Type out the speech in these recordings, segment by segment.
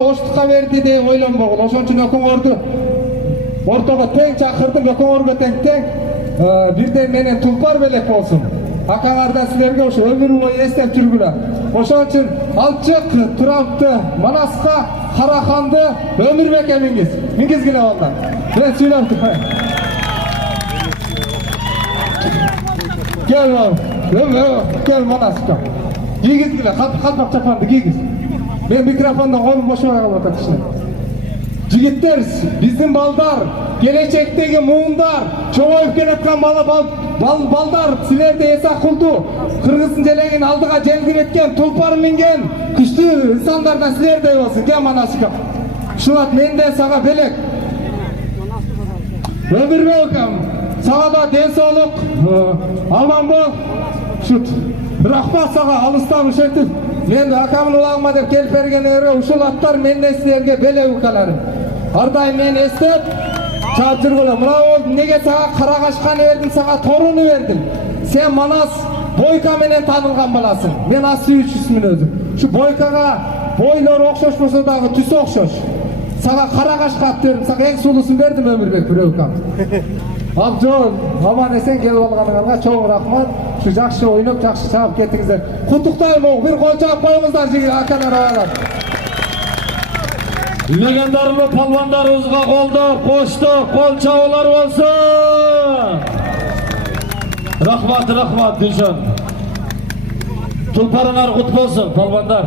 Оштукка берди деп ойлонбогул. Ошон үчүн экөөңөрдү ортого тең чакырдым, экөөңөргө тең. Бирден менен Тулпар белек болсун. Акаңарда силерге ошо өмүр бою эстеп жүргүлө. Ошон үчүн Алчык, Турапты, Манаска, Караханды Өмүрбекке мингизгиле балдар. Мен сүйлөптүм. Gel Manaska. Кийгизгиле, калпак чапанды кийгиз. Мен микрофондон колум бошобой калып атат кичине. Жигиттер, биздин балдар, келечектеги муундар, чоңоюп келаткан балдар, силерде эс акылдуу, кыргыздын желегин алдыга желгиреткен, Тулпар минген күчтүү инсандардан силердей болсун. Кел Манаска. Ушулат менде сага белек. Өмүрбекем, сага да ден соолук, аман бол. Шут. Рахмат сага алыстан ушентип. Мен акамын улагыма деп келип бергенлерге ушул аттар менден силерге белек укаларым. Ар дайым мени эстеп чаап жүргүлө. Мына болду, неге сага Карагашканы бердим, сага Торуну бердим. Сен Манас Бойка менен таанылган баласың. Мен Асыючусмун өзүм. Ушу Бойкага бойлору окшошпосо дагы түсү окшош. Сага Карагашка ат бердим, сага эң сулуусун бердим Өмүрбек бирөөкам. Абжол, аман эсен келип алганыңарга чоң рахмат. Şu жақсы ойнап, жақсы чаап кеттіңіздер. Құттықтаймын оқ, бір қол чаап қойыңыздар жігіт акалар агалар. Легендарlı palvanlarımızға қолдар, қоштық, қол чабулар болсын. Рахмат, Дүйшөн. Тұлпарыңар құт болсын, palvanдар.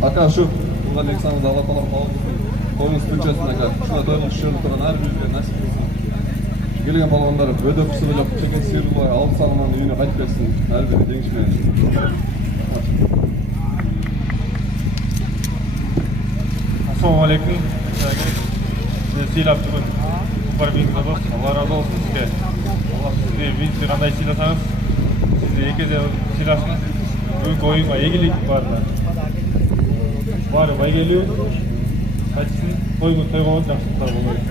Aka şu, bundan eksanız Allah taala toyunuz bunchasın aka. Şuna toyunuz şöyle turan her birine nasip etsin. Gelgen balonlar öde kısılı yok. Çeken sıyırlı alıp salman uyunu qayıp gelsin. Her biri değişmeyen. Assalamu alaikum. Siylap бүгін Тулпар биңізде бол. Allah razı olsun sizге. Allah sizге биңізді қандай сыйласаңыз, сізді екеде сыйласын. Бүгінгі ойынға егілік барды. Бары байгелүү, қайтсын, тойға жақсылықтар болайын.